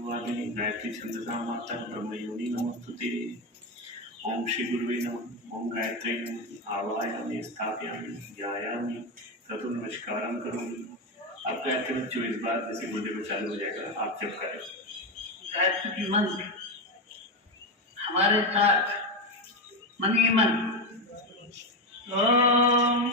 वादिनी गायत्री छंदसा माता ब्रह्मयोनि नमस्तुते। ओम श्री गुरुवे नमः। ओम गायत्री नमः। आवाहयामि स्थापयामि ध्यायामि ततो नमस्कारं करोमि। आप गायत्री में 24 बार जैसे मुद्दे में चालू हो जाएगा, आप जब करें गायत्री मंत्र हमारे साथ मन ही मन। ओम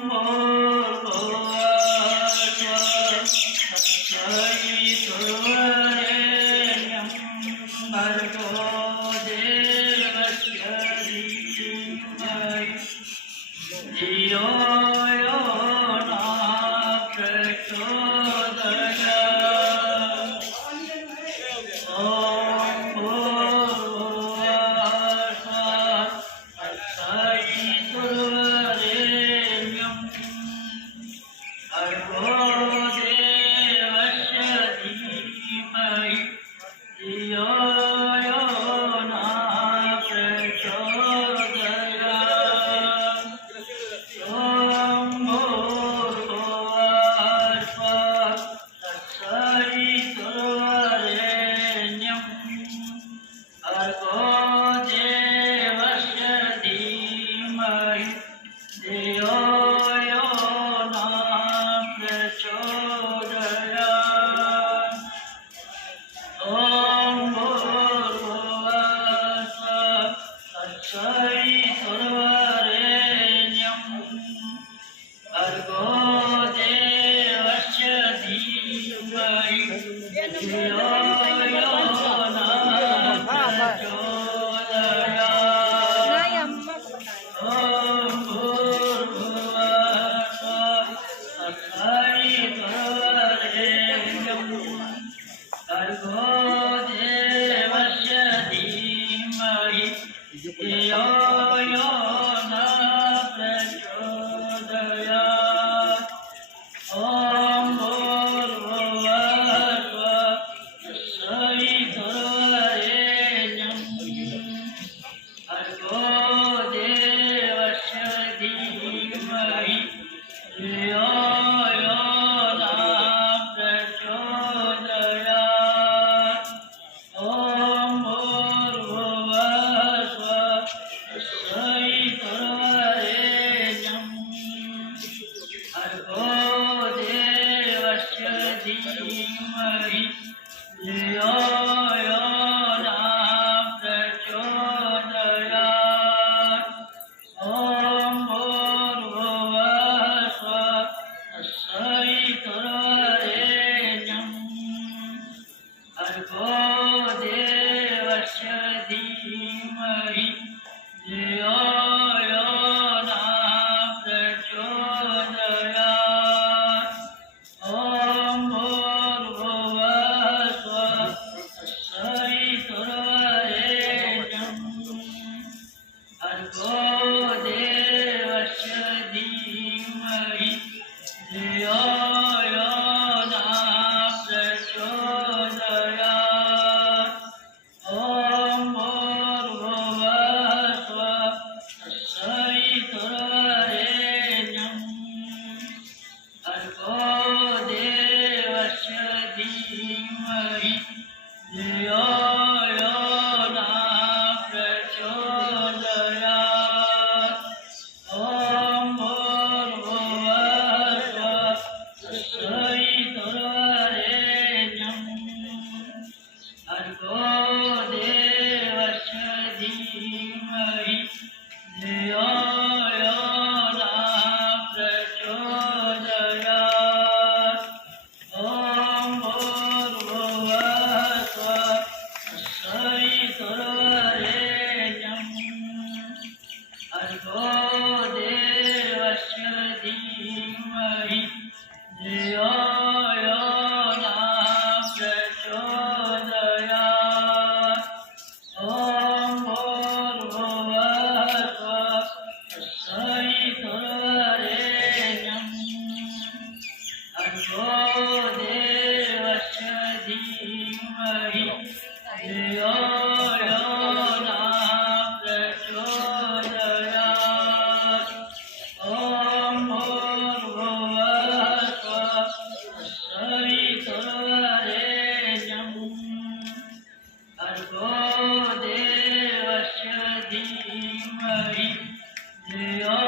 धियो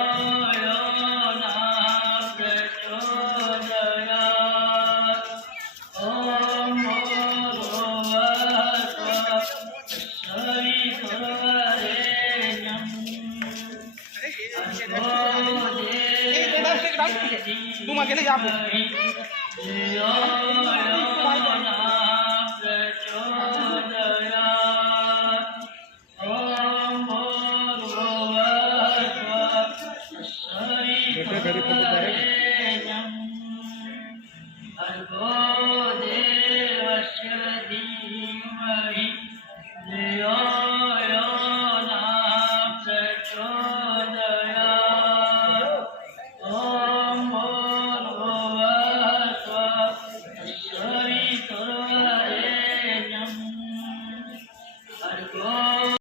यो न प्रचोदयात् ॐ भूर्भुवस्सुः तत्सवितुर्वरेण्यं भर्गो देवस्य धीमहि धियो यो न प्रचोदयात् ॐ भूर्भुवस्सुः तत्सवितुर्वरेण्यं भर्गो देवस्य धीमहि धियो यो न प्रचोदयात् ॐ भूर्भुवस्सुः तत्सवितुर्वरेण्यं भर्गो